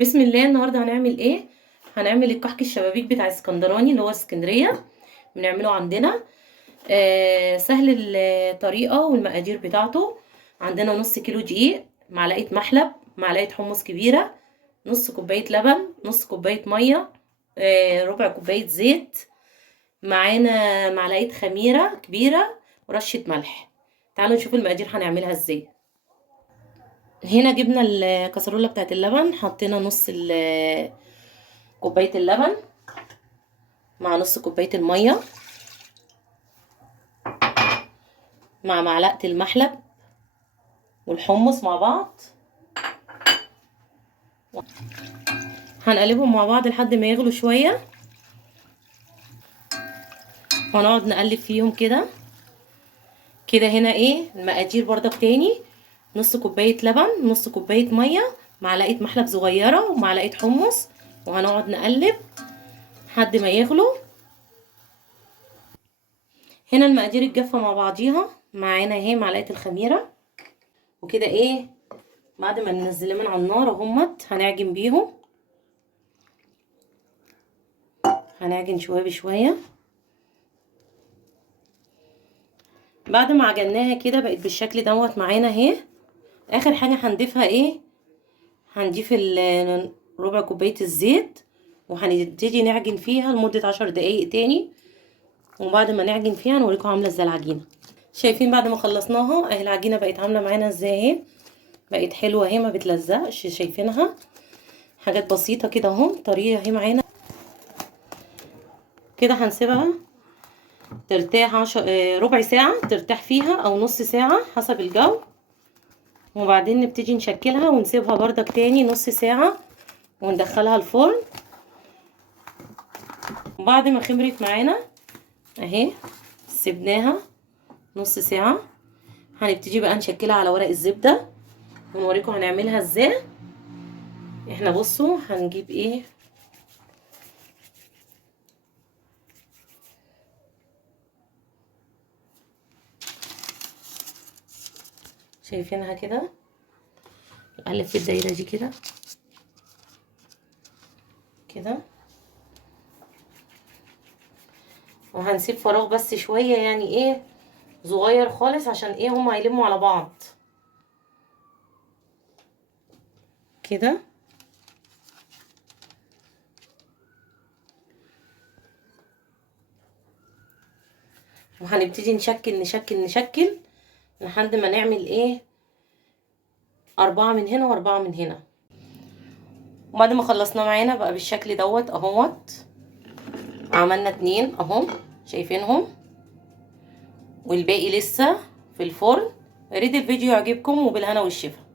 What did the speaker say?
بسم الله. النهارده هنعمل ايه؟ هنعمل الكحك الشبابيك بتاع اسكندراني اللي هو اسكندريه. بنعمله عندنا. سهل الطريقه والمقادير بتاعته. عندنا نص كيلو دقيق، معلقه محلب، معلقه حمص كبيره، نص كوبايه لبن، نص كوبايه ميه، ربع كوبايه زيت، معانا معلقه خميره كبيره ورشه ملح. تعالوا نشوف المقادير هنعملها ازاي. هنا جبنا الكسرولة بتاعت اللبن، حطينا نص كوباية اللبن مع نص كوباية المية مع معلقة المحلب والحمص مع بعض. هنقلبهم مع بعض لحد ما يغلوا شوية، ونقعد نقلب فيهم كده كده. هنا ايه المقادير برضك تاني: نص كوباية لبن، نص كوباية مية، معلقة محلب صغيرة ومعلقة حمص، وهنقعد نقلب لحد ما يغلوا. هنا المقادير الجافة مع بعضيها. معانا اهي معلقة الخميرة، وكده ايه بعد ما ننزلهم من على النار اهمت هنعجن بيهم. هنعجن شوية بشوية. بعد ما عجناها كده بقت بالشكل دوت معانا اهي. اخر حاجة هنضيفها ايه؟ هنضيف ربع كوباية الزيت، وهنبتدي نعجن فيها لمدة 10 دقايق تاني. وبعد ما نعجن فيها نوريكم عاملة ازاي العجينة. شايفين بعد ما خلصناها اهي العجينة بقت عاملة معانا ازاي اهي. بقت حلوة اهي، ما بتلزقش. شايفينها حاجات بسيطة كده اهو، طريقة اهي معانا كده. هنسيبها ترتاح ربع ساعة ترتاح فيها او نص ساعة حسب الجو، وبعدين نبتدي نشكلها ونسيبها بردك تاني نص ساعة وندخلها الفرن. بعد ما خمرت معانا اهي سيبناها نص ساعة، هنبتدي بقى نشكلها على ورق الزبدة ونوريكم هنعملها ازاي. احنا بصوا هنجيب ايه، شايفينها كده. نقلب في الدايرة دي كده كده، وهنسيب فراغ بس شوية، يعني ايه صغير خالص، عشان ايه هما هيلموا على بعض كده. وهنبتدي نشكل نشكل نشكل لحد ما نعمل ايه 4 من هنا و4 من هنا. وبعد ما خلصنا معانا بقى بالشكل دوت اهوت. عملنا 2 اهو شايفينهم، والباقي لسه في الفرن. يا ريت الفيديو يعجبكم، وبالهنا والشفا.